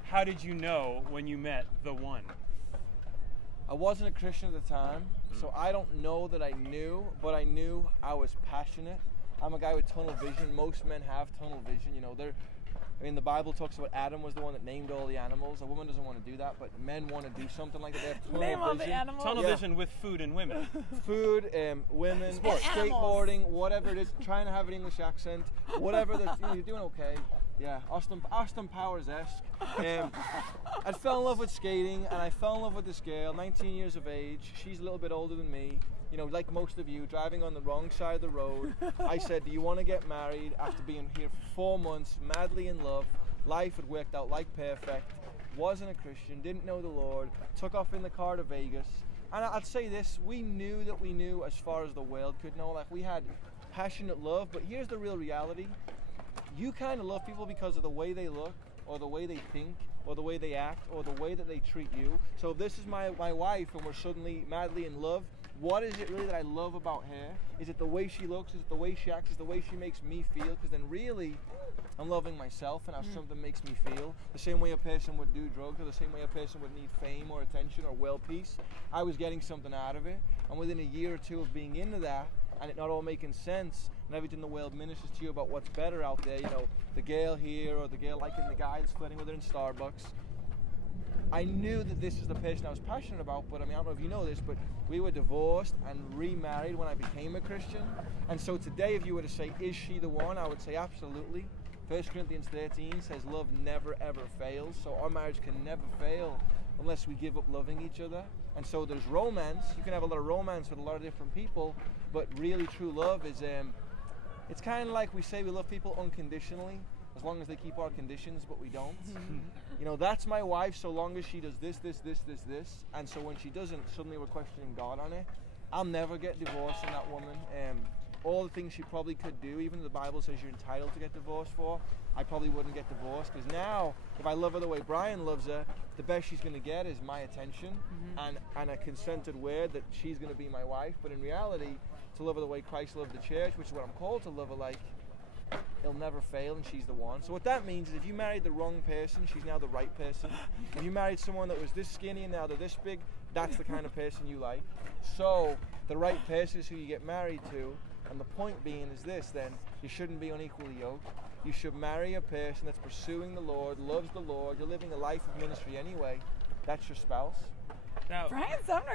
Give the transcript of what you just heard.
How did you know when you met the one? I wasn't a Christian at the time, so I don't know that I knew, but I knew I was passionate. I'm a guy with tunnel vision. Most men have tunnel vision. You know, the Bible talks about Adam was the one that named all the animals. A woman doesn't want to do that, but men want to do something like that. They have tunnel Name all vision. the animals. Tunnel vision with food and women. Food, women, skateboarding, whatever it is. Trying to have an English accent, whatever. You're doing okay. Yeah, Austin Powers-esque. I fell in love with skating, and I fell in love with this girl, 19 years of age. She's a little bit older than me. You know, like most of you, driving on the wrong side of the road. I said, do you want to get married? After being here for 4 months, madly in love, life had worked out like perfect, wasn't a Christian, didn't know the Lord, took off in the car to Vegas. And I'd say this, we knew that we knew as far as the world could know. Like, we had passionate love, but here's the real reality. You kind of love people because of the way they look, or the way they think, or the way they act, or the way that they treat you. So if this is my wife and we're suddenly madly in love, what is it really that I love about her? Is it the way she looks? Is it the way she acts? Is it the way she makes me feel? Because then really, I'm loving myself and how something makes me feel. The same way a person would do drugs, or the same way a person would need fame or attention or world peace. I was getting something out of it. And within a year or two of being into that, and it not all making sense, and everything the world ministers to you about what's better out there, you know, the girl here or the girl liking the guy that's flirting with her in Starbucks. I knew that this is the person I was passionate about, but I mean, I don't know if you know this, but we were divorced and remarried when I became a Christian. And so today, if you were to say, is she the one? I would say absolutely. 1 Corinthians 13 says love never ever fails. So our marriage can never fail unless we give up loving each other. And so there's romance. You can have a lot of romance with a lot of different people, but really true love is, it's kind of like we say we love people unconditionally, as long as they keep our conditions, but we don't. You know, that's my wife so long as she does this. And so when she doesn't, suddenly we're questioning God on it. I'll never get divorced from that woman. All the things she probably could do, even though the Bible says you're entitled to get divorced for, I probably wouldn't get divorced, because now, if I love her the way Brian loves her, the best she's going to get is my attention and a consented word that she's going to be my wife. But in reality, to love her the way Christ loved the church, which is what I'm called to love her like, it'll never fail, and she's the one. So what that means is if you married the wrong person, she's now the right person. If you married someone that was this skinny and now they're this big, that's the kind of person you like. So the right person is who you get married to, and the point being is this, then, you shouldn't be unequally yoked. You should marry a person that's pursuing the Lord, loves the Lord, you're living a life of ministry anyway. That's your spouse. Now, Brian Sumner